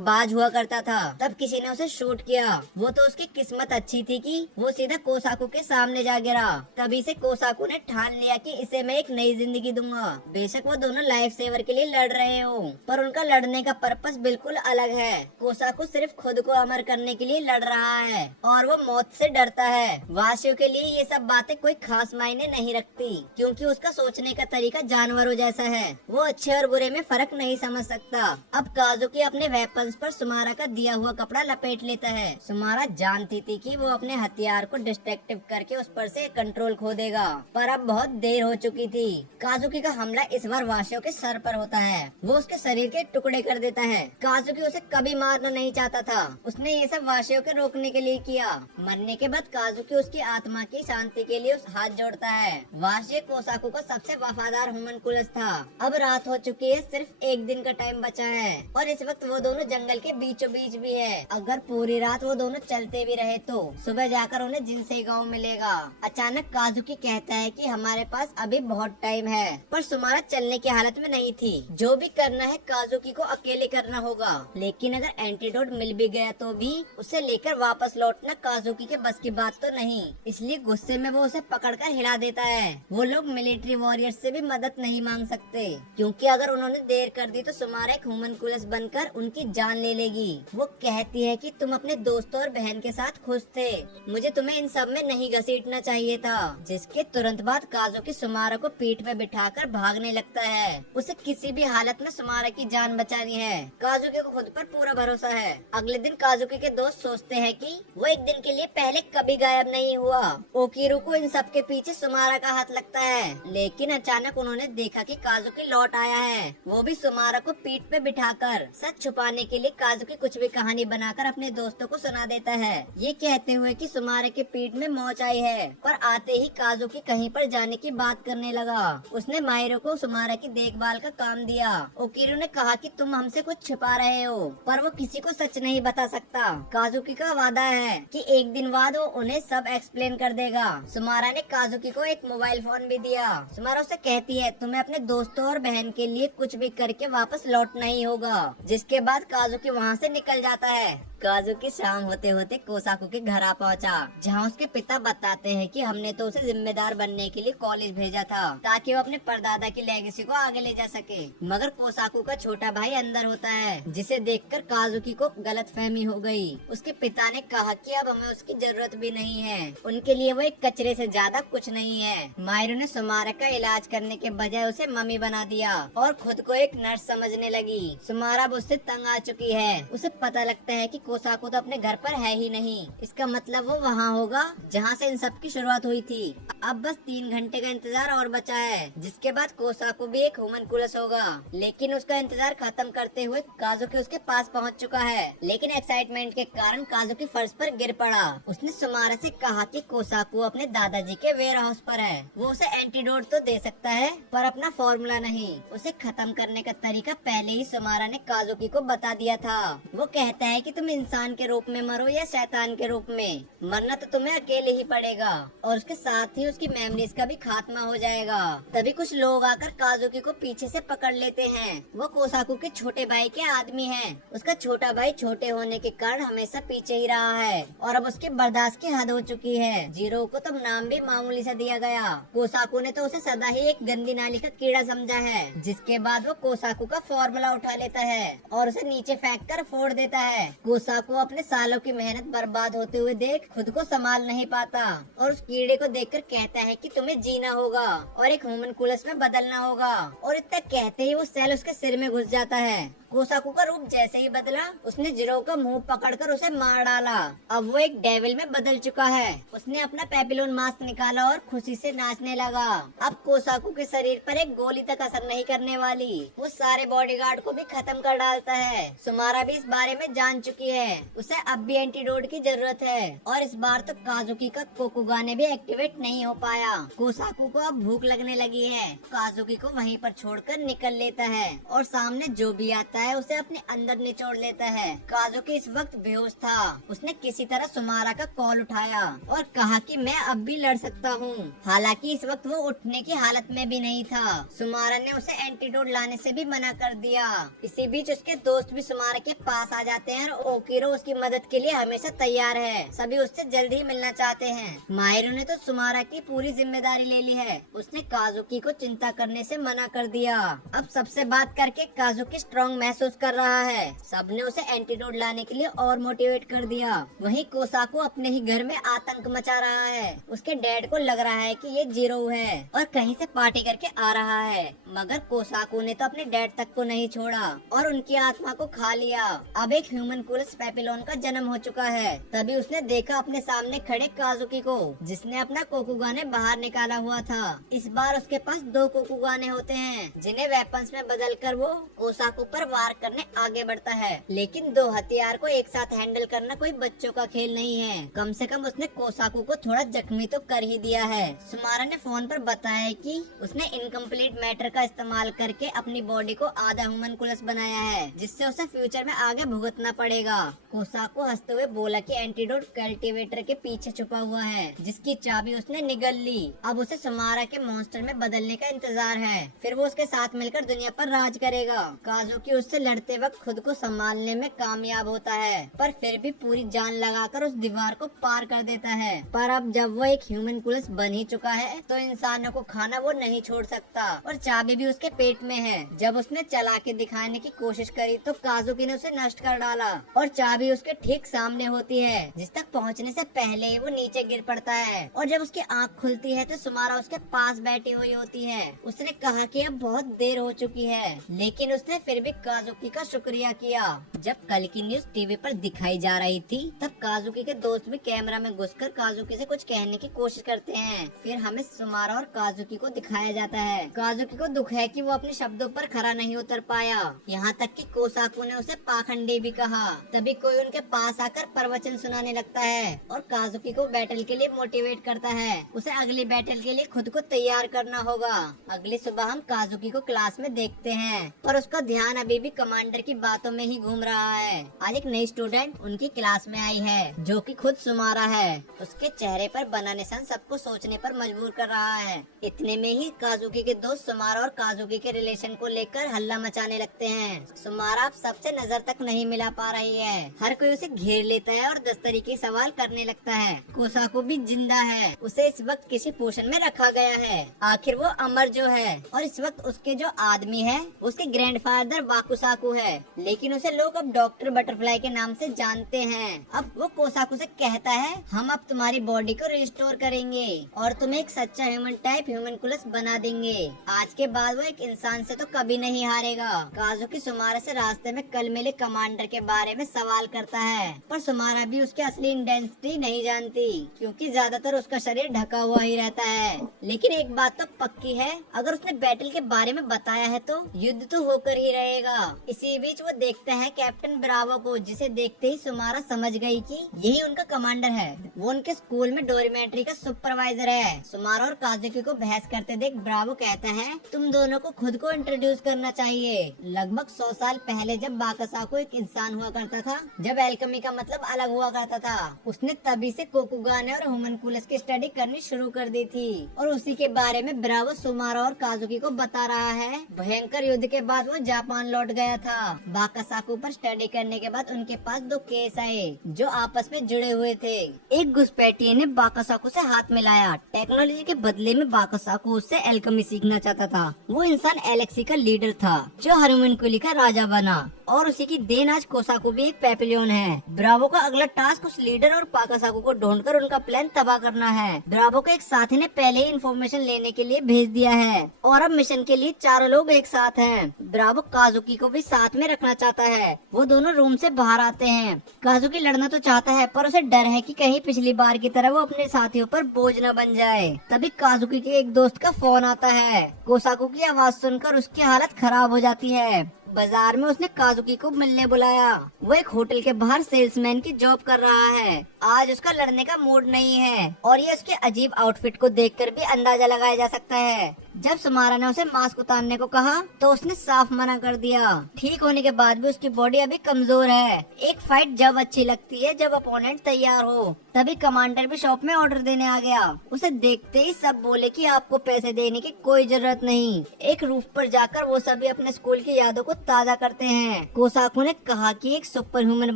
बाज हुआ करता था। तब किसी ने उसे शूट किया। वो तो उसकी किस्मत अच्छी थी कि वो सीधा कोसाकू के सामने जा गिरा। तभी से कोसाकू ने ठान लिया कि इसे मैं एक नई जिंदगी दूंगा। बेशक वो दोनों लाइफ सेवर के लिए लड़ रहे हो, पर उनका लड़ने का पर्पस बिल्कुल अलग है। कोसाकू सिर्फ खुद को अमर करने के लिए लड़ रहा है और वो मौत से डरता है। वाशियों के लिए ये सब बातें कोई खास मायने नहीं रखती, क्योंकि उसका सोचने का तरीका जानवरों जैसा है। वो अच्छे और बुरे में फर्क नहीं समझ सकता। अब काजुकी अपने वेपन्स पर सुमारा का दिया हुआ कपड़ा लपेट लेता है। सुमारा जानती थी कि वो अपने हथियार को डिस्ट्रक्टिव करके उस पर से कंट्रोल खो देगा, पर अब बहुत देर हो चुकी थी। काजुकी का हमला इस बार वाशियों के सर पर होता है। वो उसके शरीर के टुकड़े कर देता है। काजुकी उसे कभी मारना नहीं चाहता था। उसने ये सब वाशियों के रोकने के लिए किया। मरने के बाद काजुकी उसकी आत्मा की शांति के लिए उस हाथ जोड़ता है। वाशिय कोसाकू का सबसे वफादार होमनकुलस था। अब रात हो चुकी है, सिर्फ एक दिन का टाइम बचा है और इस वक्त वो दोनों जंगल के बीचों बीच भी है। अगर पूरी रात वो दोनों चलते भी रहे तो सुबह जाकर उन्हें जिनसे गांव मिलेगा। अचानक काजुकी कहता है कि हमारे पास अभी बहुत टाइम है, पर सुमारा चलने की हालत में नहीं थी। जो भी करना है काजुकी को अकेले करना होगा, लेकिन अगर एंटीडोट मिल भी गया तो भी उसे लेकर वापस लौटना काजुकी के बस की बात तो नहीं। इसलिए गुस्से में वो उसे पकड़कर हिला देता है। वो लोग मिलिट्री वॉरियर्स से भी मदद नहीं मांग सकते, क्योंकि अगर उन्होंने देर कर दी तो सुमारा एक होमनकुलस बनकर उनकी जान ले लेगी। वो कहती है कि तुम अपने दोस्तों और बहन के साथ खुश थे, मुझे तुम्हें इन सब में नहीं घसीटना चाहिए था। जिसके तुरंत बाद काजुकी सुमारा को पीठ पे बिठाकर भागने लगता है। उसे किसी भी हालत में सुमारा की जान बचानी है। काजुकी को खुद पर पूरा भरोसा है। अगले दिन काजुकी के दोस्त सोचते हैं कि वो एक दिन के लिए पहले कभी गायब नहीं हुआ। ओकीरू को इन सब के पीछे सुमारा का हाथ लगता है, लेकिन अचानक उन्होंने देखा कि काजुकी लौट आया है। वो भी सुमारा को पीठ पे बिठाकर सच छुपाने के लिए काजुकी कुछ भी कहानी बनाकर अपने दोस्तों को सुना देता है, ये कहते हुए कि सुमारा के पीठ में मोच आई है। पर आते ही काजुकी कहीं पर जाने की बात करने लगा। उसने माहिरो को सुमारा की देखभाल का काम दिया। ओकीरू ने कहा कि तुम हमसे कुछ छिपा रहे हो, पर वो किसी को सच नहीं बता सकता। काजुकी का वादा है कि एक दिन बाद वो उन्हें सब एक्सप्लेन कर देगा। सुमारा ने काजुकी को एक मोबाइल फोन भी दिया। सुमारा उसे कहती है तुम्हें अपने दोस्तों और बहन के लिए कुछ भी करके वापस लौटना ही होगा। जिसके बाद काजुकी वहाँ से निकल जाता है। काजुकी शाम होते होते कोसाकू के घर आ पहुंचा, जहाँ उसके पिता बताते हैं कि हमने तो उसे जिम्मेदार बनने के लिए कॉलेज भेजा था, ताकि वो अपने परदादा की लेगेसी को आगे ले जा सके। मगर कोसाकू का छोटा भाई अंदर होता है, जिसे देखकर काजुकी को गलतफहमी हो गई। उसके पिता ने कहा कि अब हमें उसकी जरूरत भी नहीं है, उनके लिए वो एक कचरे से ज्यादा कुछ नहीं है। माहिरो ने सुमारा का इलाज करने के बजाय उसे मम्मी बना दिया और खुद को एक नर्स समझने लगी। सुमारा अब उससे तंग आ चुकी है। उसे पता लगता है कि कोसाकू तो अपने घर पर है ही नहीं। इसका मतलब वो वहाँ होगा जहाँ से इन सब की शुरुआत हुई थी। अब बस 3 घंटे का इंतजार और बचा है, जिसके बाद कोसाकू भी एक होमनकुलस होगा। लेकिन उसका इंतजार खत्म करते हुए काजुकी उसके पास पहुँच चुका है। लेकिन एक्साइटमेंट के कारण काजुकी फर्श पर गिर पड़ा। उसने सुमारा से कहा कि कोसाकू अपने दादाजी के वेयर हाउस पर है। वो उसे एंटीडोट तो दे सकता है, पर अपना फॉर्मूला नहीं। उसे खत्म करने का तरीका पहले ही सुमारा ने काजुकी को बता दिया था। वो कहता है कि तुम इंसान के रूप में मरो या शैतान के रूप में, मरना तो तुम्हें अकेले ही पड़ेगा और उसके साथ ही उसकी मेमोरीज का भी खात्मा हो जाएगा। तभी कुछ लोग आकर काजुकी को पीछे से पकड़ लेते हैं। वो कोसाकू के छोटे भाई के आदमी हैं। उसका छोटा भाई छोटे होने के कारण हमेशा पीछे ही रहा है और अब उसके बर्दाश्त की हद हो चुकी है। जीरो को तो नाम भी मामूली सा दिया गया। कोसाकू ने तो उसे सदा ही एक गंदी नाली का कीड़ा समझा है। जिसके बाद वो कोसाकू का फॉर्मूला उठा लेता है और उसे नीचे फेंक कर फोड़ देता है। कोसाकू अपने सालों की मेहनत बर्बाद होते हुए देख खुद को संभाल नहीं पाता और उस कीड़े को देखकर कहता है कि तुम्हें जीना होगा और एक होमनकुलस में बदलना होगा। और इतना कहते ही वो सेल उसके सिर में घुस जाता है। कोसाकू का रूप जैसे ही बदला, उसने जीरो का मुंह पकड़कर उसे मार डाला। अब वो एक डेविल में बदल चुका है। उसने अपना पेपिलोन मास्क निकाला और खुशी से नाचने लगा। अब कोसाकू के शरीर पर एक गोली तक असर नहीं करने वाली। वो सारे बॉडीगार्ड को भी खत्म कर डालता है। सुमारा भी इस बारे में जान चुकी है। उसे अब भी एंटीडोट की जरूरत है और इस बार तो काजुकी का कोकुगाने भी एक्टिवेट नहीं हो पाया। कोसाकू को अब भूख लगने लगी है। काजुकी को वहीं पर छोड़कर निकल लेता है और सामने जो भी आता है उसे अपने अंदर निचोड़ लेता है। काजुकी इस वक्त बेहोश था। उसने किसी तरह सुमारा का कॉल उठाया और कहा कि मैं अब भी लड़ सकता हूँ। हालांकि इस वक्त वो उठने की हालत में भी नहीं था। सुमारा ने उसे एंटीडोट लाने से भी मना कर दिया। इसी बीच उसके दोस्त भी सुमारा के पास आ जाते हैं और ओकिरो उसकी मदद के लिए हमेशा तैयार है। सभी उससे जल्द ही मिलना चाहते हैं। माहिरो ने तो सुमारा की पूरी जिम्मेदारी ले ली है। उसने काजुकी को चिंता करने से मना कर दिया। अब सबसे बात करके काजुकी स्ट्रॉन्ग महसूस कर रहा है। सबने उसे एंटीडोट लाने के लिए और मोटिवेट कर दिया। वहीं कोसाकू अपने ही घर में आतंक मचा रहा है। उसके डैड को लग रहा है कि ये जीरो है और कहीं से पार्टी करके आ रहा है, मगर कोसाकू ने तो अपने डैड तक को नहीं छोड़ा और उनकी आत्मा को खा लिया। अब एक ह्यूमनकुलस पेपिलोन का जन्म हो चुका है। तभी उसने देखा अपने सामने खड़े काजुकी को, जिसने अपना कोकुगाने बाहर निकाला हुआ था। इस बार उसके पास 2 कोकुगाने होते हैं, जिन्हें वेपन्स में बदलकर वो कोसाकू पर वार करने आगे बढ़ता है। लेकिन 2 हथियार को एक साथ हैंडल करना कोई बच्चों का खेल नहीं है। कम से कम उसने कोसाकू को थोड़ा जख्मी तो कर ही दिया है। सुमारा ने फोन पर बताया कि उसने इनकम्प्लीट मैटर का इस्तेमाल करके अपनी बॉडी को आधा ह्यूमनकुलस बनाया है, जिससे उसे फ्यूचर में आगे भुगतना पड़ेगा। कोसाकू हंसते हुए बोला कि एंटीडोट कल्टीवेटर के पीछे छुपा हुआ है, जिसकी चाबी उसने निगल ली। अब उसे सुमारा के मॉन्स्टर में बदलने का इंतजार है, फिर वो उसके साथ मिलकर दुनिया पर राज करेगा। काजुकी उससे लड़ते वक्त खुद को संभालने में कामयाब होता है, पर फिर भी पूरी जान लगाकर उस दीवार को पार कर देता है। पर अब जब वो एक ह्यूमनकुलस बन ही चुका है तो इंसानों को खाना वो नहीं छोड़ सकता और चाबी भी उसके पेट में है। जब उसने चला के दिखाने की कोशिश करी तो काजुकी ने उसे नष्ट कर डाला और चाबी उसके ठीक सामने होती है, जिस तक पहुंचने से पहले ही वो नीचे गिर पड़ता है। और जब उसकी आंख खुलती है तो सुमारा उसके पास बैठी हुई होती है। उसने कहा कि अब बहुत देर हो चुकी है, लेकिन उसने फिर भी काजुकी का शुक्रिया किया। जब कल की न्यूज टीवी पर दिखाई जा रही थी तब काजुकी के दोस्त भी कैमरा में घुसकर काजुकी से कुछ कहने की कोशिश करते हैं। फिर हमें सुमारा और काजुकी को दिखाया जाता है। काजुकी को दुख है कि वो अपने शब्दों पर खरा नहीं उतर पाया, यहाँ तक कि कोसाकू ने उसे पाखंडी भी कहा। तभी कोई उनके पास आकर प्रवचन सुनाने लगता है और काजुकी को बैटल के लिए मोटिवेट करता है। उसे अगली बैटल के लिए खुद को तैयार करना होगा। अगली सुबह हम काजुकी को क्लास में देखते हैं, पर उसका ध्यान अभी भी कमांडर की बातों में ही घूम रहा है। आज एक नई स्टूडेंट उनकी क्लास में आई है, जो कि खुद सुमारा है। उसके चेहरे पर बना निशान सबको सोचने पर मजबूर कर रहा है। इतने में ही काजुकी के दोस्त सुमारा और काजुकी के रिलेशन को लेकर हल्ला मचाने लगते हैं। सुमारा अब सबसे नजर तक नहीं मिला पा रही है। हर कोई उसे घेर लेता है और 10 तरीके सवाल करने लगता है। कोसाकू भी जिंदा है, उसे इस वक्त किसी पोषण में रखा गया है। आखिर वो अमर जो है, और इस वक्त उसके जो आदमी है उसके ग्रैंडफादर वाकुसाकू है, लेकिन उसे लोग अब डॉक्टर बटरफ्लाई के नाम से जानते हैं। अब वो कोसाकू से कहता है, हम अब तुम्हारी बॉडी को रिस्टोर करेंगे और तुम्हें एक सच्चा ह्यूमन टाइप ह्यूमनकुलस बना देंगे। आज के बाद वो एक इंसान से तो कभी नहीं हारेगा। काजुकी सुमारा से रास्ते में कल मिले कमांडर के बारे में सवाल करता है, पर सुमारा भी उसकी असली आइडेंटिटी नहीं जानती, क्योंकि ज्यादातर उसका शरीर ढका हुआ ही रहता है। लेकिन एक बात तो पक्की है, अगर उसने बैटल के बारे में बताया है तो युद्ध तो होकर ही रहेगा। इसी बीच वो देखता है कैप्टन ब्रावो को, जिसे देखते ही सुमारा समझ गई कि यही उनका कमांडर है। वो उनके स्कूल में डोरीमेट्री का सुपरवाइजर है। सुमारा और काजुकी को बहस करते देख ब्रावो कहता है, तुम दोनों को खुद को इंट्रोड्यूस करना चाहिए। लगभग 100 साल पहले जब बाकासाको एक इंसान हुआ करता था, जब एल्केमी का मतलब अलग हुआ करता था, उसने तभी से कोकुगाने और ह्यूमनकुलस की स्टडी करनी शुरू कर दी थी। और उसी के बारे में ब्रावो सुमारा और काजुकी को बता रहा है। भयंकर युद्ध के बाद वो जापान लौट गया था। बाकासाको पर स्टडी करने के बाद उनके पास 2 केस आए जो आपस में जुड़े हुए थे। एक घुसपैठिए ने बाकासाको से हाथ मिलाया। टेक्नोलॉजी के बदले में बाकासाको उससे एल्केमी सीखना चाहता था। वो इंसान एलेक्सी का लीडर था, जो ह्यूमनकुली का राजा बना, और उसी की देन आज कोसाकू भी एक पेपिलियन है। ब्रावो का अगला टास्क उस लीडर और बाकासाको को ढूंढकर उनका प्लान तबाह करना है। ब्रावो को एक साथी ने पहले ही इंफॉर्मेशन लेने के लिए भेज दिया है और अब मिशन के लिए 4 लोग एक साथ हैं। ब्रावो काजुकी को भी साथ में रखना चाहता है। वो दोनों रूम से बाहर आते हैं। काजुकी लड़ना तो चाहता है, पर उसे डर है कि कहीं पिछली बार की तरह वो अपने साथियों पर बोझ न बन जाए। तभी काजुकी के एक दोस्त का फोन आता है। कोसाकू की आवाज सुनकर उसकी हालत खराब हो जाती है। बाजार में उसने काजुकी को मिलने बुलाया। वो एक होटल के बाहर सेल्समैन की जॉब कर रहा है। आज उसका लड़ने का मूड नहीं है और ये उसके अजीब आउटफिट को देखकर भी अंदाजा लगाया जा सकता है। जब सुमारा ने उसे मास्क उतारने को कहा तो उसने साफ मना कर दिया। ठीक होने के बाद भी उसकी बॉडी अभी कमजोर है। एक फाइट जब अच्छी लगती है जब अपोनेंट तैयार हो। तभी कमांडर भी शॉप में ऑर्डर देने आ गया। उसे देखते ही सब बोले कि आपको पैसे देने की कोई जरूरत नहीं। एक रूफ पर जाकर वो सभी अपने स्कूल की यादों को ताजा करते हैं। कोसाकू ने कहा कि एक सुपर ह्यूमन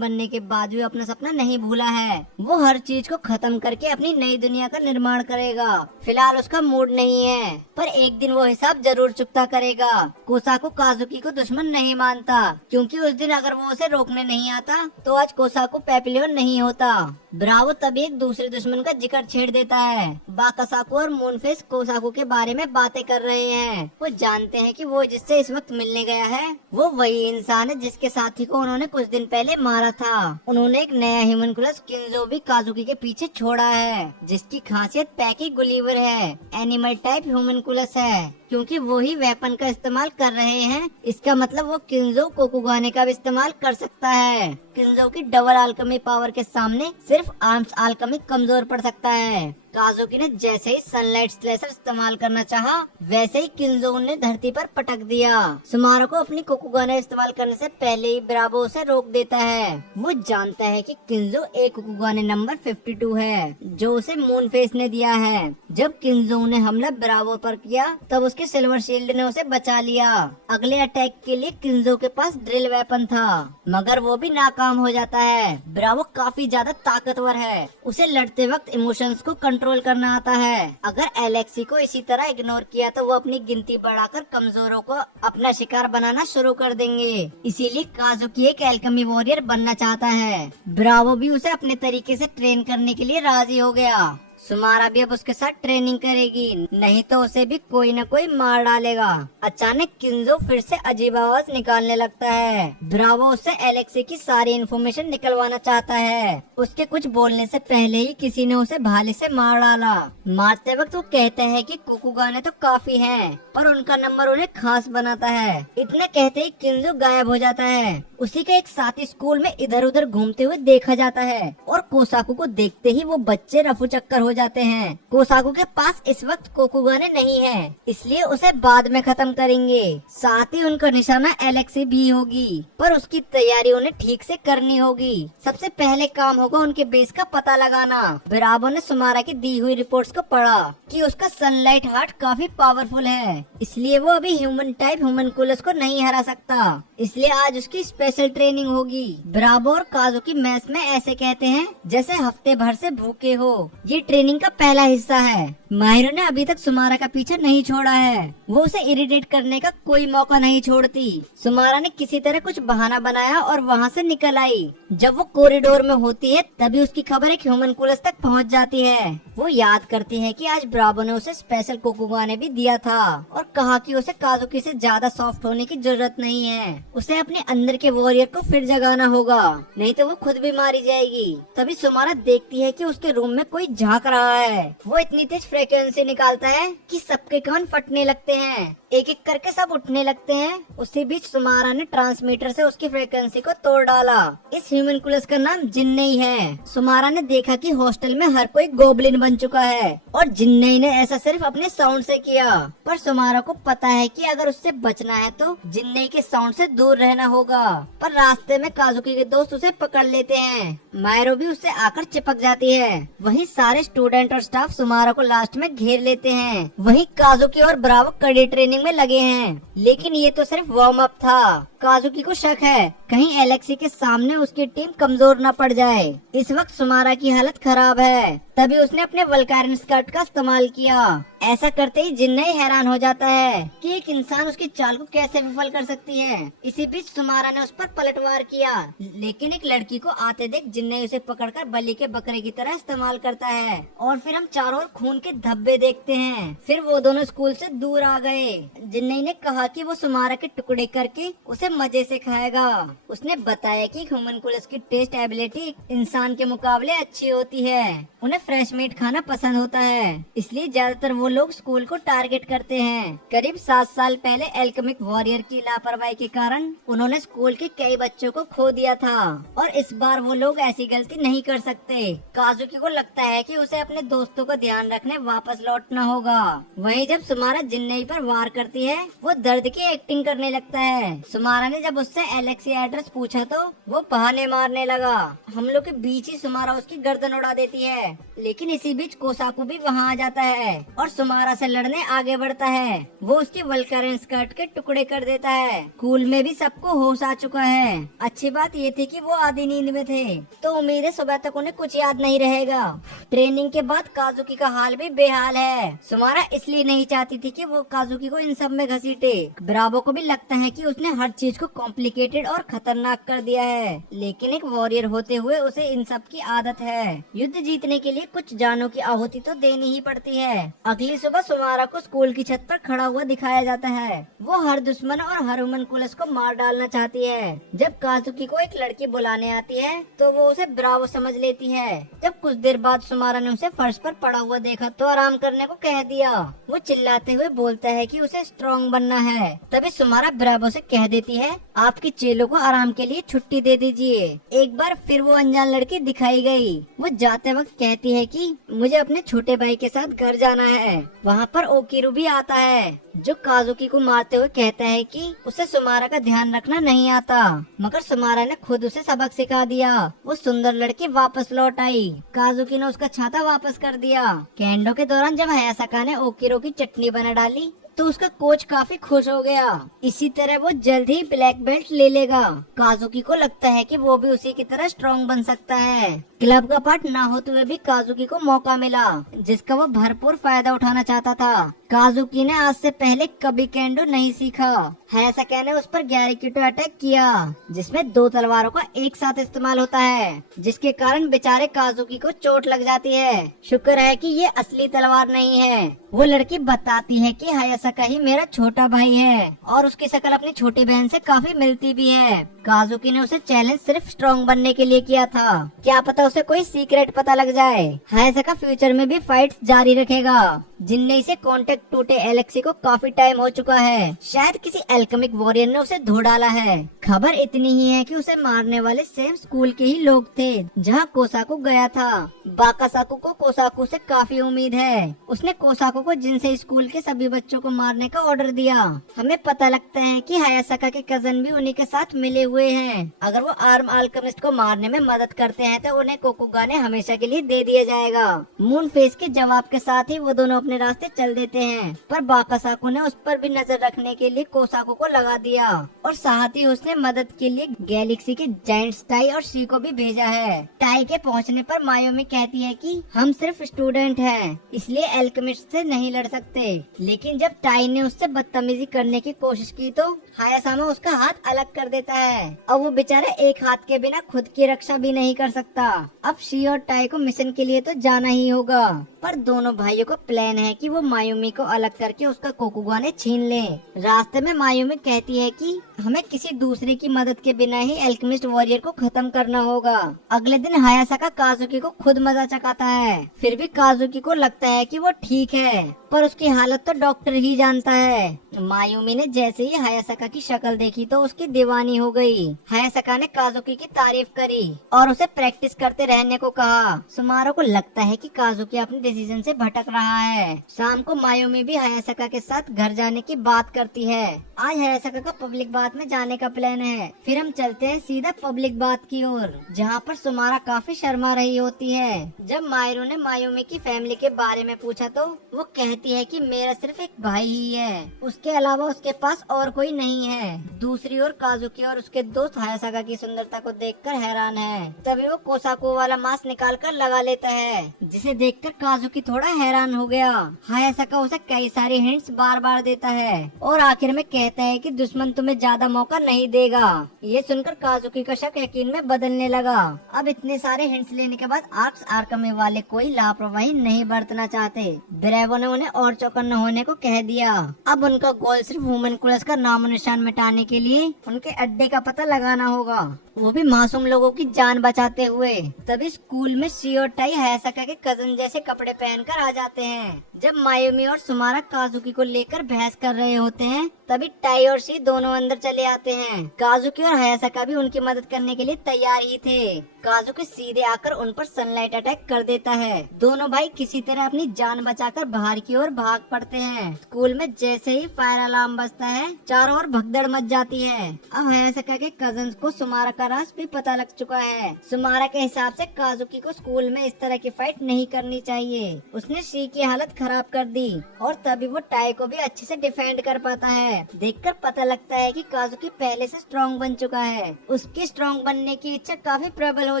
बनने के बाद भी अपना सपना नहीं भूला है। वो हर चीज को खत्म करके अपनी नई दुनिया का निर्माण करेगा। फिलहाल उसका मूड नहीं है, पर एक दिन वो हिसाब जरूर चुकता करेगा। कोसाकू काजुकी को दुश्मन नहीं मानता, क्योंकि उस दिन अगर वो उसे रोकने नहीं आता तो आज कोसाकू पेपिलियन नहीं होता। ब्रावो तभी एक दूसरे दुश्मन का जिक्र छेड़ देता है। बाकासाकू और मूनफेस कोसाकू के बारे में बातें कर रहे हैं। वो जानते हैं कि वो जिससे इस वक्त मिलने गया है वो वही इंसान है जिसके साथी को उन्होंने कुछ दिन पहले मारा था। उन्होंने एक नया ह्यूमनकुलस किंजो भी काजुकी के पीछे छोड़ा है, जिसकी खासियत पैकी गुलीवर है। एनिमल टाइप ह्यूमनकुलस है, क्योंकि वो ही वेपन का इस्तेमाल कर रहे हैं। इसका मतलब वो किंजो कोकुगाने का भी इस्तेमाल कर सकता है। किंजो की डबल आल्केमी पावर के सामने सिर्फ आर्म्स आल्केमी कमजोर पड़ सकता है। काजुकी ने जैसे ही सनलाइट स्लेशर इस्तेमाल करना चाहा, वैसे ही किंजो ने धरती पर पटक दिया। सुमारो को अपनी कोकुगाने इस्तेमाल करने से पहले ही ब्रावो उसे रोक देता है। वो जानता है कि किंजो एक कोकुगाने नंबर 52 है, जो उसे मूनफेस ने दिया है। जब किंजो ने हमला ब्रावो पर किया तब उसके सिल्वर शील्ड ने उसे बचा लिया। अगले अटैक के लिए किंजो के पास ड्रिल वेपन था, मगर वो भी नाकाम हो जाता है। ब्रावो काफी ज्यादा ताकतवर है, उसे लड़ते वक्त इमोशंस को कंट्रोल करना आता है। अगर एलेक्सी को इसी तरह इग्नोर किया तो वो अपनी गिनती बढ़ाकर कमजोरों को अपना शिकार बनाना शुरू कर देंगे। इसीलिए काजुकी एक एल्केमी वॉरियर बनना चाहता है। ब्रावो भी उसे अपने तरीके से ट्रेन करने के लिए राजी हो गया। सुमारा भी अब उसके साथ ट्रेनिंग करेगी, नहीं तो उसे भी कोई न कोई मार डालेगा। अचानक किंजो फिर से अजीब आवाज निकालने लगता है। ब्रावो उससे एलेक्सी की सारी इन्फॉर्मेशन निकलवाना चाहता है। उसके कुछ बोलने से पहले ही किसी ने उसे भाले से मार डाला। मारते वक्त वो कहता है कि कुकुगाने तो काफी हैं, पर उनका नंबर उन्हें खास बनाता है। इतना कहते ही किंजो गायब हो जाता है। उसी का एक साथी स्कूल में इधर उधर घूमते हुए देखा जाता है और कोसाकू को देखते ही वो बच्चे रफू चक्कर हो जाते हैं। कोसाकू के पास इस वक्त कोकुगाने नहीं है, इसलिए उसे बाद में खत्म करेंगे। साथ ही उनका निशाना एलेक्सी भी होगी, पर उसकी तैयारी उन्हें ठीक से करनी होगी। सबसे पहले काम होगा उनके बेस का पता लगाना। ब्रावो ने सुमारा की दी हुई रिपोर्ट्स को पढ़ा कि उसका सनलाइट हार्ट काफी पावरफुल है, इसलिए वो अभी ह्यूमन टाइप ह्यूमनकुलस को नहीं हरा सकता। इसलिए आज उसकी स्पेशल ट्रेनिंग होगी। ब्रावो और काजुकी मैस में ऐसे कहते हैं जैसे हफ्ते भर से भूखे हो। ये ट्रेनिंग का पहला हिस्सा है। माहिरो ने अभी तक सुमारा का पीछा नहीं छोड़ा है। वो उसे इरिटेट करने का कोई मौका नहीं छोड़ती। सुमारा ने किसी तरह कुछ बहाना बनाया और वहाँ से निकल आई। जब वो कॉरिडोर में होती है तभी उसकी खबर एक ह्यूमनकुलस तक पहुँच जाती है। वो याद करती है कि आज ब्रावो ने उसे स्पेशल कोकुगाने भी दिया था और कहा कि उसे काजुकी से ज्यादा सॉफ्ट होने की जरूरत नहीं है। उसे अपने अंदर के वॉरियर को फिर जगाना होगा, नहीं तो वो खुद भी मारी जाएगी। तभी सुमारा देखती है कि उसके रूम में कोई झांक रहा है। वो इतनी तेज फ्रिक्वेंसी निकालता है कि सबके कान फटने लगते हैं। एक एक करके सब उठने लगते हैं। उसी बीच सुमारा ने ट्रांसमीटर से उसकी फ्रिक्वेंसी को तोड़ डाला। इस ह्यूमनकुलस का नाम जिन्नई है। सुमारा ने देखा कि हॉस्टल में हर कोई गोबलिन बन चुका है और जिन्नई ने ऐसा सिर्फ अपने साउंड से किया। पर सुमारा को पता है कि अगर उससे बचना है तो जिन्नई के साउंड से दूर रहना होगा। पर रास्ते में काजुकी के दोस्त उसे पकड़ लेते हैं। मायरो भी उससे आकर चिपक जाती है। वहीं सारे स्टूडेंट और स्टाफ सुमारा को लास्ट में घेर लेते हैं। वहीं काजुकी और ब्रावो कड़ी ट्रेनिंग में लगे हैं, लेकिन ये तो सिर्फ वार्म अप था। काजुकी को शक है कहीं एलेक्सी के सामने उसकी टीम कमजोर न पड़ जाए। इस वक्त सुमारा की हालत खराब है, तभी उसने अपने वल्कारियन स्कर्ट का इस्तेमाल किया। ऐसा करते ही जिन्नई हैरान हो जाता है कि एक इंसान उसकी चाल को कैसे विफल कर सकती है। इसी बीच सुमारा ने उस पर पलटवार किया, लेकिन एक लड़की को आते देख जिन्नई उसे पकड़कर बलि के बकरे की तरह इस्तेमाल करता है। और फिर हम चारों ओर खून के धब्बे देखते हैं। फिर वो दोनों स्कूल से दूर आ गए। जिन्नई ने कहा कि वो सुमारा के टुकड़े करके उसे मजे से खाएगा। उसने बताया कि होमुनकुलस की टेस्ट एबिलिटी इंसान के मुकाबले अच्छी होती है। उन्हें फ्रेश मीट खाना पसंद होता है, इसलिए ज्यादातर वो लोग स्कूल को टारगेट करते हैं। करीब 7 साल पहले एल्केमिक वॉरियर की लापरवाही के कारण उन्होंने स्कूल के कई बच्चों को खो दिया था, और इस बार वो लोग ऐसी गलती नहीं कर सकते। काजुकी को लगता है कि उसे अपने दोस्तों का ध्यान रखने वापस लौटना होगा। वहीं जब सुमारा जिन्नई पर वार करती है, वो दर्द की एक्टिंग करने लगता है। सुमारा ने जब उससे एलेक्स की एड्रेस पूछा तो वो बहाने मारने लगा। हम लोग के बीच ही सुमारा उसकी गर्दन उड़ा देती है, लेकिन इसी बीच कोसाकू भी वहाँ आ जाता है और सुमारा से लड़ने आगे बढ़ता है। वो उसकी वल्करन स्कर्ट के टुकड़े कर देता है। स्कूल में भी सबको होश आ चुका है। अच्छी बात ये थी कि वो आधी नींद में थे, तो उम्मीद है सुबह तक उन्हें कुछ याद नहीं रहेगा। ट्रेनिंग के बाद काजुकी का हाल भी बेहाल है। सुमारा इसलिए नहीं चाहती थी कि वो काजुकी को इन सब में घसीटे। ब्रावो को भी लगता है कि उसने हर चीज को कॉम्प्लिकेटेड और खतरनाक कर दिया है, लेकिन एक वॉरियर होते हुए उसे इन सब की आदत है। युद्ध जीतने के लिए कुछ जानों की आहुति तो देनी ही पड़ती है। अगली सुबह सुमारा को स्कूल की छत पर खड़ा हुआ दिखाया जाता है। वो हर दुश्मन और हर होमुनकुलस को मार डालना चाहती है। जब काजुकी को एक लड़की बुलाने आती है तो वो उसे ब्रावो समझ लेती है। जब कुछ देर बाद सुमारा ने उसे फर्श पर पड़ा हुआ देखा तो आराम करने को कह दिया। वो चिल्लाते हुए बोलता है कि उसे स्ट्रॉन्ग बनना है। तभी सुमारा ब्रावो से कह देती है, आपकी चेलों को आराम के लिए छुट्टी दे दीजिए। एक बार फिर वो अनजान लड़की दिखाई गई। वो जाते वक्त कहती है कि मुझे अपने छोटे भाई के साथ घर जाना है। वहाँ पर ओकिरू भी आता है, जो काजुकी को मारते हुए कहता है कि उसे सुमारा का ध्यान रखना नहीं आता, मगर सुमारा ने खुद उसे सबक सिखा दिया। वो सुंदर लड़की वापस लौट आई। काजुकी ने उसका छाता वापस कर दिया। केंडो के दौरान जब हायासाका ने ओकिरो की चटनी बना डाली तो उसका कोच काफी खुश हो गया। इसी तरह वो जल्द ही ब्लैक बेल्ट ले लेगा। काजुकी को लगता है कि वो भी उसी की तरह स्ट्रॉन्ग बन सकता है। क्लब का पार्ट ना होते हुए भी काजुकी को मौका मिला, जिसका वो भरपूर फायदा उठाना चाहता था। काजुकी ने आज से पहले कभी केंडो नहीं सीखा। हायासाका ने उस पर ग्यारिकिटो अटैक किया, जिसमें 2 तलवारों का एक साथ इस्तेमाल होता है, जिसके कारण बेचारे काजुकी को चोट लग जाती है। शुक्र है कि ये असली तलवार नहीं है। वो लड़की बताती है कि हायासाका ही मेरा छोटा भाई है और उसकी शक्ल अपनी छोटी बहन से काफी मिलती भी है। काजुकी ने उसे चैलेंज सिर्फ स्ट्रॉन्ग बनने के लिए किया था। क्या पता उसे कोई सीक्रेट पता लग जाए। हायासाका फ्यूचर में भी फाइट्स जारी रखेगा। जिन्नई से कांटेक्ट टूटे एलेक्सी को काफी टाइम हो चुका है। शायद किसी एल्केमिक वॉरियर ने उसे धो डाला है। खबर इतनी ही है कि उसे मारने वाले सेम स्कूल के ही लोग थे जहां कोसाकू गया था। बाकासाकू को कोसाकू से काफी उम्मीद है। उसने कोसाकू को जिनसे स्कूल के सभी बच्चों को मारने का ऑर्डर दिया। हमें पता लगता है कि हायासाका के कजन भी उन्हीं के साथ मिले हुए हैं। अगर वो आर्म अल्केमिस्ट को मारने में मदद करते हैं तो उन्हें कोकुगाने हमेशा के लिए दे दिया जाएगा। मून फेस के जवाब के साथ ही वो दोनों अपने रास्ते चल देते हैं, पर बाकासाकू ने उस पर भी नजर रखने के लिए कोसाकू को लगा दिया और साथ ही उसने मदद के लिए गैलेक्सी के जायंट्स टाई और शी को भी भेजा है। टाई के पहुंचने पर मायोमी कहती है कि हम सिर्फ स्टूडेंट हैं, इसलिए एल्केमिस्ट से नहीं लड़ सकते। लेकिन जब टाई ने उससे बदतमीजी करने की कोशिश की तो हायासामा उसका हाथ अलग कर देता है। अब वो बेचारा एक हाथ के बिना खुद की रक्षा भी नहीं कर सकता। अब शी और टाई को मिशन के लिए तो जाना ही होगा, पर दोनों भाइयों को प्लान है कि वो मायोमी को अलग करके उसका कोकुगाने छीन ले। रास्ते में मायोमी कहती है कि हमें किसी दूसरे की मदद के बिना ही एल्केमिस्ट वॉरियर को खत्म करना होगा। अगले दिन हायासाका काजुकी को खुद मजा चखाता है। फिर भी काजुकी को लगता है कि वो ठीक है, पर उसकी हालत तो डॉक्टर ही जानता है। मायोमी ने जैसे ही हायासाका की शक्ल देखी तो उसकी दीवानी हो गई। हायासाका ने काजुकी की तारीफ करी और उसे प्रैक्टिस करते रहने को कहा। सुमारो को लगता है कि काजुकी अपने डिसीजन से भटक रहा है। शाम को मायोमी भी हायासाका के साथ घर जाने की बात करती है। आज हायासाका का पब्लिक बात में जाने का प्लान है। फिर हम चलते हैं सीधा पब्लिक बात की ओर, जहाँ पर सुमारा काफी शर्मा रही होती है। जब मायरू ने मायोमी की फैमिली के बारे में पूछा तो वो कहती है कि मेरा सिर्फ एक भाई ही है, उसके अलावा उसके पास और कोई नहीं है। दूसरी ओर काजुकी और उसके दोस्त हायासाका की सुंदरता को देखकर हैरान है। तभी वो कोसाकू वाला मास्क निकाल कर लगा लेता है, जिसे देखकर काजुकी थोड़ा हैरान हो गया। हायासाका उसे कई सारे हिंट्स बार बार देता है और आखिर में कहता है कि दुश्मन तुम्हें ज्यादा मौका नहीं देगा। ये सुनकर काजुकी का शक यकीन में बदलने लगा। अब इतने सारे हिंट्स लेने के बाद आर्क्स आर्कम वाले कोई लापरवाही नहीं बरतना चाहते। ब्रेवो ने उन्हें और चौकन्ना होने को कह दिया। अब उनका गोल सिर्फ होमुनकुलस का नामो निशान मिटाने के लिए उनके अड्डे का पता लगाना होगा, वो भी मासूम लोगों की जान बचाते हुए। तभी स्कूल में शी और टाई हायासाका के कजन जैसे कपड़े पहनकर आ जाते हैं। जब मायुमी और सुमारा काजुकी को लेकर बहस कर रहे होते हैं, तभी टाई और शी दोनों अंदर चले आते हैं। काजुकी और हायासाका भी उनकी मदद करने के लिए तैयार ही थे। काजुकी सीधे आकर उन पर सनलाइट अटैक कर देता है। दोनों भाई किसी तरह अपनी जान बचाकर बाहर की ओर भाग पड़ते हैं। स्कूल में जैसे ही फायर अलार्म बजता है, चारों ओर भगदड़ मच जाती है। अब हायासाका के कजन्स को सुमारा का राज भी पता लग चुका है। सुमारा के हिसाब से काजुकी को स्कूल में इस तरह की फाइट नहीं करनी चाहिए। उसने शी की हालत खराब कर दी और तभी वो टाई को भी अच्छे से डिफेंड कर पाता है। देखकर पता लगता है कि काजुकी पहले से स्ट्रॉन्ग बन चुका है। उसकी स्ट्रॉन्ग बनने की इच्छा काफी प्रबल हो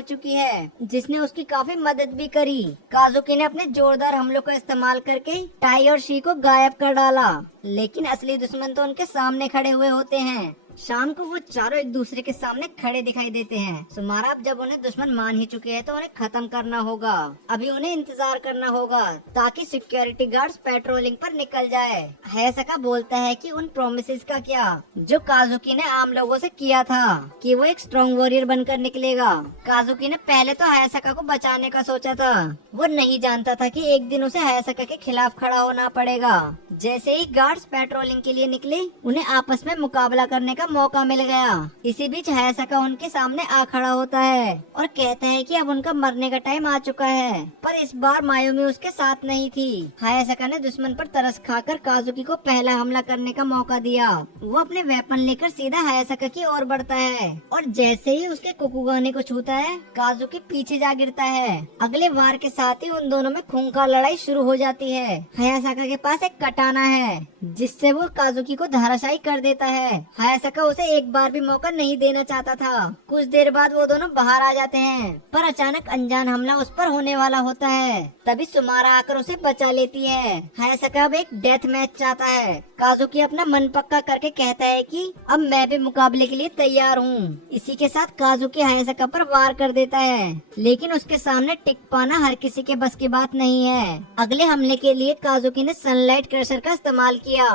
चुकी है, जिसने उसकी काफी मदद भी करी। काजुकी ने अपने जोरदार हमलों का इस्तेमाल करके टाई और शी को गायब कर डाला, लेकिन असली दुश्मन तो उनके सामने खड़े हुए होते हैं। शाम को वो चारों एक दूसरे के सामने खड़े दिखाई देते हैं। सुमारा अब जब उन्हें दुश्मन मान ही चुके हैं तो उन्हें खत्म करना होगा। अभी उन्हें इंतजार करना होगा ताकि सिक्योरिटी गार्ड्स पेट्रोलिंग पर निकल जाए। हायासाका बोलता है कि उन प्रोमिसेस का क्या जो काजुकी ने आम लोगों से किया था कि वो एक स्ट्रॉन्ग वॉरियर बनकर निकलेगा। काजुकी ने पहले तो हायासाका को बचाने का सोचा था। वो नहीं जानता था कि एक दिन उसे हायासाका के खिलाफ खड़ा होना पड़ेगा। जैसे ही गार्ड्स पेट्रोलिंग के लिए निकले, उन्हें आपस में मुकाबला करने का मौका मिल गया। इसी बीच हायासाका उनके सामने आ खड़ा होता है और कहता है कि अब उनका मरने का टाइम आ चुका है। पर इस बार मायुमी उसके साथ नहीं थी। हायासाका ने दुश्मन पर तरस खाकर काजुकी को पहला हमला करने का मौका दिया। वो अपने वेपन लेकर सीधा हायासाका की ओर बढ़ता है और जैसे ही उसके कुकुगाने को छूता है, काजुकी पीछे जा गिरता है। अगले वार के साथ ही उन दोनों में खूंखार लड़ाई शुरू हो जाती है। हायासाका के पास एक कटाना है जिससे वो काजुकी को धराशायी कर देता है। हायासाका उसे एक बार भी मौका नहीं देना चाहता था। कुछ देर बाद वो दोनों बाहर आ जाते हैं, पर अचानक अनजान हमला उस पर होने वाला होता है। तभी सुमारा आकर उसे बचा लेती है। हायासाका अब एक डेथ मैच चाहता है। काजुकी अपना मन पक्का करके कहता है कि अब मैं भी मुकाबले के लिए तैयार हूँ। इसी के साथ काजुकी हायासाका पर वार कर देता है, लेकिन उसके सामने टिक पाना हर किसी के बस की बात नहीं है। अगले हमले के लिए काजुकी ने सनलाइट क्रशर का इस्तेमाल किया,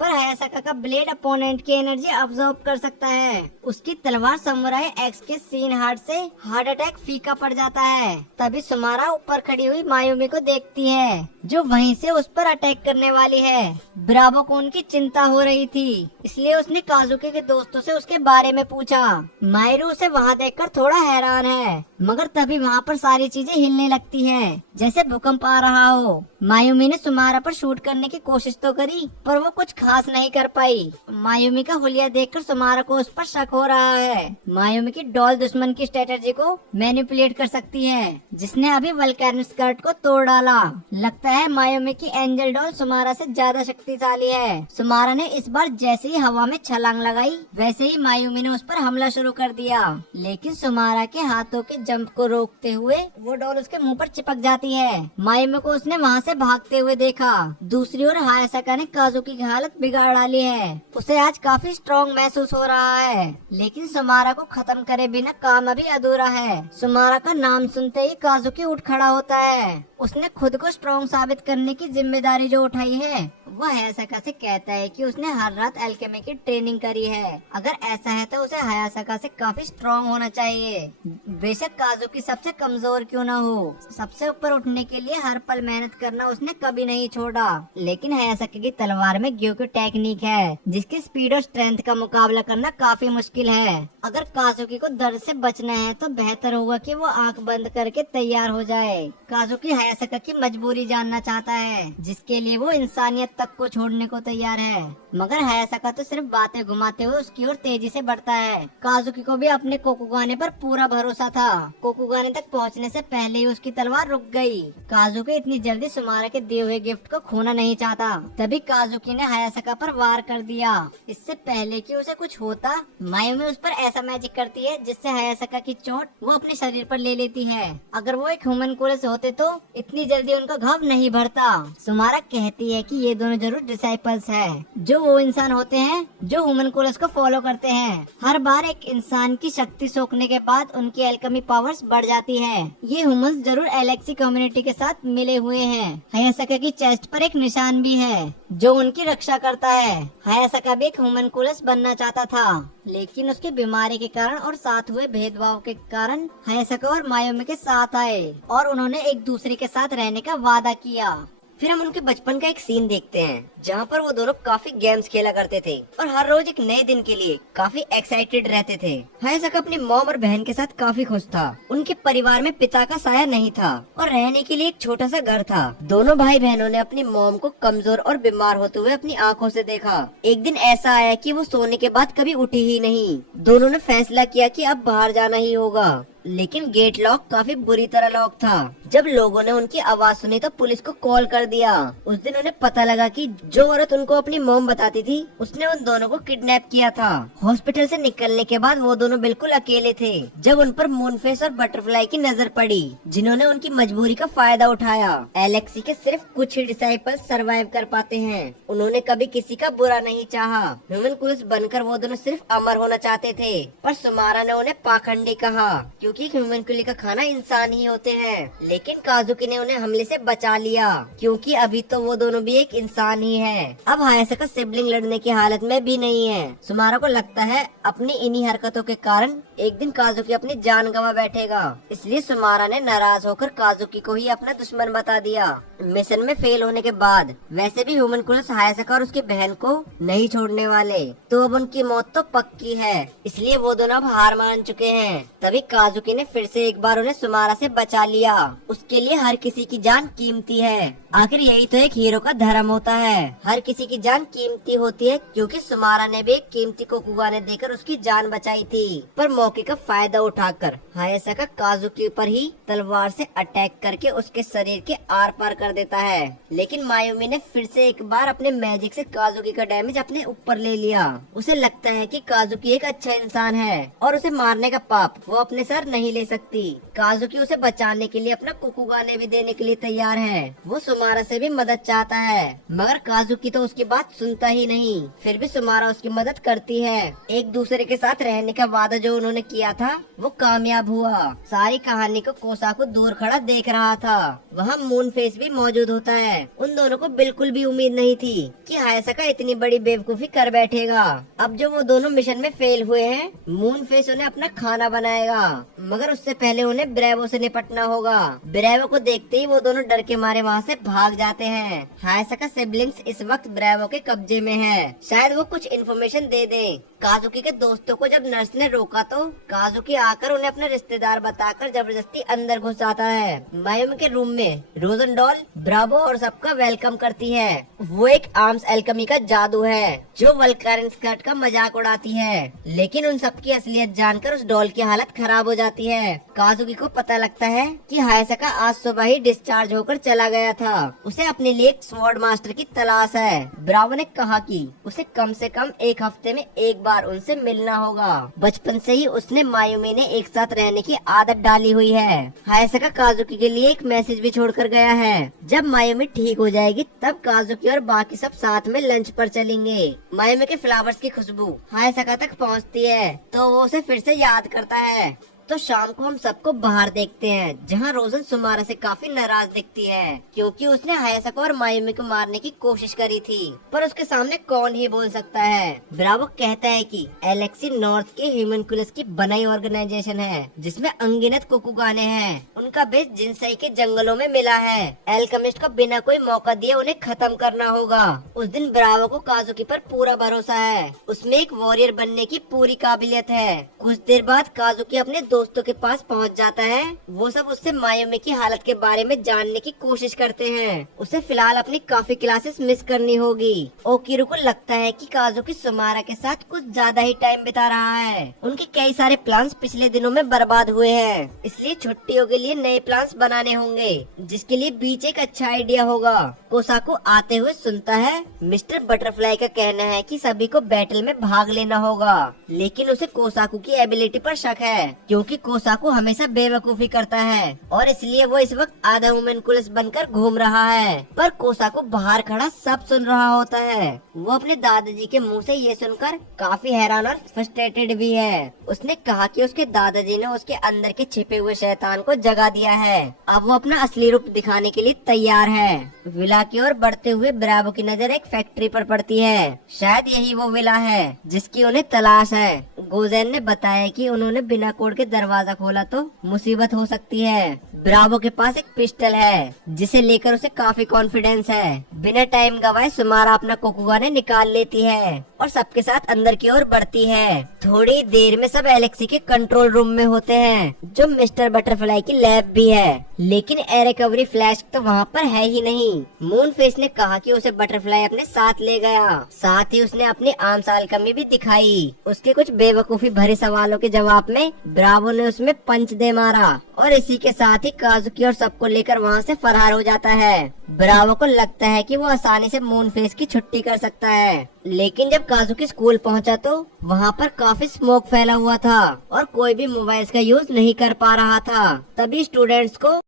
पर हायासाका का ब्लेड अपोनेंट की एनर्जी अब्सॉर्ब कर सकता है। उसकी तलवार समुराई एक्स के सीन हार्ट से हार्ट अटैक फीका पड़ जाता है। तभी सुमारा ऊपर खड़ी हुई मायुमी को देखती है, जो वहीं से उस पर अटैक करने वाली है। ब्रावो को उनकी चिंता हो रही थी, इसलिए उसने काजुकी के दोस्तों से उसके बारे में पूछा। मायरू उसे वहाँ देखकर थोड़ा हैरान है, मगर तभी वहाँ पर सारी चीजें हिलने लगती हैं, जैसे भूकंप आ रहा हो। मायुमी ने सुमारा पर शूट करने की कोशिश तो करी, पर वो कुछ खास नहीं कर पाई। मायुमी का हुलिया देखकर सुमारा को उस पर शक हो रहा है। मायुमी की डॉल दुश्मन की स्ट्रेटेजी को मैनिपुलेट कर सकती है, जिसने अभी वल्कैनिक स्कर्ट को तोड़ डाला। लगता है मायुमी की एंजल डॉल सुमारा से ज्यादा शक्तिशाली है। सुमारा ने इस बार जैसे ही हवा में छलांग लगाई, वैसे ही मायुमी ने उस पर हमला शुरू कर दिया, लेकिन सुमारा के हाथों के जंप को रोकते हुए वो डॉल उसके मुंह पर चिपक जाती है। मायुमी को उसने वहाँ से भागते हुए देखा। दूसरी ओर हायासाका ने काजुकी की हालत बिगाड़ डाली है। उसे आज काफी स्ट्रॉन्ग महसूस हो रहा है, लेकिन सुमारा को खत्म करे बिना काम अभी अधूरा है। सुमारा का नाम सुनते ही काजुकी उठ खड़ा होता है। उसने खुद को स्ट्रॉन्ग साबित करने की जिम्मेदारी जो उठाई है, वह हायासाका से कहता है कि उसने हर रात एल्केमी की ट्रेनिंग करी है। अगर ऐसा है तो उसे हायासाका से काफी स्ट्रॉन्ग होना चाहिए। बेशक काजुकी सबसे कमजोर क्यों न हो, सबसे ऊपर उठने के लिए हर पल मेहनत करना उसने कभी नहीं छोड़ा। लेकिन हायासाका की तलवार में ग्योक्यू टेक्निक है, जिसकी स्पीड और स्ट्रेंथ का मुकाबला करना काफी मुश्किल है। अगर काजुकी को दर्द से बचना है तो बेहतर होगा कि वो आंख बंद करके तैयार हो जाए। काजुकी हायासाका की मजबूरी जानना चाहता है, जिसके लिए वो इंसानियत तक को छोड़ने को तैयार है, मगर हायासाका तो सिर्फ बातें घुमाते हुए उसकी ओर तेजी से बढ़ता है। काजुकी को भी अपने कोकुगाने पर पूरा भरोसा था। कोकुगाने तक पहुंचने से पहले ही उसकी तलवार रुक गई। काजुकी इतनी जल्दी सुमारा के दिए हुए गिफ्ट को खोना नहीं चाहता। तभी काजुकी ने हायासाका पर वार कर दिया। इससे पहले कि उसे कुछ होता, मायुमी उस पर ऐसा मैजिक करती है जिससे हायासाका की चोट वो अपने शरीर पर ले लेती है। अगर वो एक ह्यूमन कोरस होते तो इतनी जल्दी उनका घाव नहीं भरता। सुमारा कहती है कि ये दोनों दोनों जरूर डिसाइपल्स हैं, जो वो इंसान होते हैं जो होमनकुलस को फॉलो करते हैं। हर बार एक इंसान की शक्ति सोखने के बाद उनकी एल्केमी पावर्स बढ़ जाती है। ये ह्यूमंस जरूर एलेक्सी कम्युनिटी के साथ मिले हुए हैं। हायासाका की चेस्ट पर एक निशान भी है जो उनकी रक्षा करता है। हायासाका भी एक होमनकुलस बनना चाहता था, लेकिन उसकी बीमारी के कारण और साथ हुए भेदभाव के कारण हायासाका और मायोमी के साथ आए और उन्होंने एक दूसरे के साथ रहने का वादा किया। फिर हम उनके बचपन का एक सीन देखते हैं जहाँ पर वो दोनों काफी गेम्स खेला करते थे और हर रोज एक नए दिन के लिए काफी एक्साइटेड रहते थे। हायासाका अपनी मॉम और बहन के साथ काफी खुश था। उनके परिवार में पिता का साया नहीं था और रहने के लिए एक छोटा सा घर था। दोनों भाई बहनों ने अपनी मॉम को कमजोर और बीमार होते हुए अपनी आंखों से देखा। एक दिन ऐसा आया कि वो सोने के बाद कभी उठी ही नहीं। दोनों ने फैसला किया कि अब बाहर जाना ही होगा, लेकिन गेट लॉक काफी बुरी तरह लॉक था। जब लोगों ने उनकी आवाज सुनी तो पुलिस को कॉल कर दिया। उस दिन उन्हें पता लगा कि जो औरत उनको अपनी मॉम बताती थी उसने उन दोनों को किडनैप किया था। हॉस्पिटल से निकलने के बाद वो दोनों बिल्कुल अकेले थे जब उन पर मूनफेस और बटरफ्लाई की नजर पड़ी, जिन्होंने उनकी मजबूरी का फायदा उठाया। एलेक्सी के सिर्फ कुछ ही डिसाइपल्स सरवाइव कर पाते हैं। उन्होंने कभी किसी का बुरा नहीं चाहा। ह्यूमनकुलस बनकर वो दोनों सिर्फ अमर होना चाहते थे, पर सुमारा ने उन्हें पाखंडी कहा क्योंकि ह्यूमनकुली का खाना इंसान ही होते हैं। लेकिन काजुकी ने उन्हें हमले से बचा लिया क्योंकि अभी तो वो दोनों भी एक इंसान ही है। अब हायासाका सिबलिंग लड़ने की हालत में भी नहीं है। सुमारा को लगता है अपनी इन्हीं हरकतों के कारण एक दिन काजुकी अपनी जान गंवा बैठेगा, इसलिए सुमारा ने नाराज होकर काजुकी को ही अपना दुश्मन बता दिया। मिशन में फेल होने के बाद वैसे भी ह्यूमनकुलस हायासाका और उसकी बहन को नहीं छोड़ने वाले, तो अब उनकी मौत तो पक्की है, इसलिए वो दोनों अब हार मान चुके हैं। तभी काजुकी ने फिर से एक बार उन्हें सुमारा से बचा लिया। उसके लिए हर किसी की जान कीमती है। आखिर यही तो एक हीरो का धर्म होता है, हर किसी की जान कीमती होती है, क्योंकि सुमारा ने भी एक कीमती कोकुगाने देकर उसकी जान बचाई थी। पर मौके का फायदा उठाकर हायासाका काजुकी पर ही तलवार से अटैक करके उसके शरीर के आर पार कर देता है। लेकिन मायुमी ने फिर से एक बार अपने मैजिक से काजुकी का डैमेज अपने ऊपर ले लिया। उसे लगता है कि काजुकी एक अच्छा इंसान है और उसे मारने का पाप वो अपने सर नहीं ले सकती। काजुकी उसे बचाने के लिए अपना कोकुगाने भी देने के लिए तैयार है। वो सुमारा से भी मदद चाहता है, मगर काजुकी तो उसकी बात सुनता ही नहीं। फिर भी सुमारा उसकी मदद करती है। एक दूसरे के साथ रहने का वादा जो उन्होंने किया था वो कामयाब हुआ। सारी कहानी को कोसाकू दूर खड़ा देख रहा था। वहाँ मून फेस भी मौजूद होता है। उन दोनों को बिल्कुल भी उम्मीद नहीं थी कि हायासाका इतनी बड़ी बेवकूफी कर बैठेगा। अब जो वो दोनों मिशन में फेल हुए हैं, मून फेस उन्हें अपना खाना बनाएगा, मगर उससे पहले उन्हें ब्रेवो से निपटना होगा। ब्रेवो को देखते ही वो दोनों डर के मारे वहाँ से भाग जाते हैं। हायासाका सिबलिंग्स इस वक्त ब्रेवो के कब्जे में है, शायद वो कुछ इन्फॉर्मेशन दे दे। काजुकी के दोस्तों को जब नर्स ने रोका तो काजुकी आकर उन्हें अपने रिश्तेदार बताकर जबरदस्ती अंदर घुस आता है। मायुमी के रूम में रोजनडॉल ब्रावो और सबका वेलकम करती है। वो एक आर्म्स एल्केमी का जादू है जो वल्कारिन स्कर्ट का मजाक उड़ाती है, लेकिन उन सबकी असलियत जानकर उस डॉल की हालत खराब हो जाती है। काजुकी को पता लगता है कि हायासाका आज सुबह ही डिस्चार्ज होकर चला गया था। उसे अपने लिए एक स्वॉर्ड मास्टर की तलाश है। ब्रावो ने कहा कि उसे कम से कम एक हफ्ते में एक बार उनसे मिलना होगा। बचपन से ही उसने मायुमी ने एक साथ रहने की आदत डाली हुई है। हायासाका काजुकी के लिए एक मैसेज भी छोड़कर गया है। जब मायुमी ठीक हो जाएगी तब काजुकी और बाकी सब साथ में लंच पर चलेंगे। मायुमी के फ्लावर्स की खुशबू हायासाका तक पहुंचती है तो वो उसे फिर से याद करता है। तो शाम को हम सबको बाहर देखते हैं जहाँ रोजन सुमारा से काफी नाराज दिखती है क्योंकि उसने हायासाका और मायुमी को मारने की कोशिश करी थी, पर उसके सामने कौन ही बोल सकता है। ब्रावो कहता है कि एलेक्सी नॉर्थ के ह्यूमनकुलस की बनाई ऑर्गेनाइजेशन है जिसमें अनगिनत कोकुगाने हैं। उनका बेस जिनसई के जंगलों में मिला है। एल्केमिस्ट को बिना कोई मौका दिए उन्हें खत्म करना होगा। उस दिन ब्रावो को काजुकी पर पूरा भरोसा है, उसमें एक वॉरियर बनने की पूरी काबिलियत है। कुछ देर बाद काजुकी अपने दोस्तों के पास पहुंच जाता है। वो सब उससे मायुमी की हालत के बारे में जानने की कोशिश करते हैं। उसे फिलहाल अपनी काफी क्लासेस मिस करनी होगी। ओकिरो को लगता है कि काजुकी सुमारा के साथ कुछ ज्यादा ही टाइम बिता रहा है। उनके कई सारे प्लान्स पिछले दिनों में बर्बाद हुए हैं, इसलिए छुट्टियों के लिए नए प्लान्स बनाने होंगे, जिसके लिए बीच एक अच्छा आइडिया होगा। कोसाकू आते हुए सुनता है मिस्टर बटरफ्लाई का कहना है कि सभी को बैटल में भाग लेना होगा, लेकिन उसे कोसाकू की एबिलिटी पर शक है क्योंकि क्योंकि कोसाकू हमेशा बेवकूफी करता है और इसलिए वो इस वक्त आधा होम्युनकुलस बनकर घूम रहा है। पर कोसाकू बाहर खड़ा सब सुन रहा होता है। वो अपने दादाजी के मुंह से ये सुनकर काफी हैरान और फ्रस्ट्रेटेड भी है। उसने कहा कि उसके दादाजी ने उसके अंदर के छिपे हुए शैतान को जगा दिया है। अब वो अपना असली रूप दिखाने के लिए तैयार है। विला की ओर बढ़ते हुए ब्रावो की नजर एक फैक्ट्री पर पड़ती है। शायद यही वो विला है जिसकी उन्हें तलाश है। गोजेन ने बताया कि उन्होंने बिना कोड के दरवाजा खोला तो मुसीबत हो सकती है। ब्रावो के पास एक पिस्टल है जिसे लेकर उसे काफी कॉन्फिडेंस है। बिना टाइम गवाए सुमारा अपना कोकुगा ने निकाल लेती है और सबके साथ अंदर की ओर बढ़ती है। थोड़ी देर में सब एलेक्सी के कंट्रोल रूम में होते हैं जो मिस्टर बटरफ्लाई की लैब भी है। लेकिन एयर रिकवरी फ्लैश तो वहाँ पर है ही नहीं। मूनफेस ने कहा कि उसे बटरफ्लाई अपने साथ ले गया। साथ ही उसने अपनी आम साल कमी भी दिखाई। उसके कुछ बेवकूफी भरे सवालों के जवाब में ब्रावो ने उसमें पंच दे मारा और इसी के साथ ही काजुकी और सबको लेकर वहाँ से फरार हो जाता है। ब्रावो को लगता है कि वो आसानी से मूनफेस की छुट्टी कर सकता है। लेकिन जब काजुकी स्कूल पहुंचा तो वहाँ पर काफी स्मोक फैला हुआ था और कोई भी मोबाइल्स का यूज नहीं कर पा रहा था। तभी स्टूडेंट्स को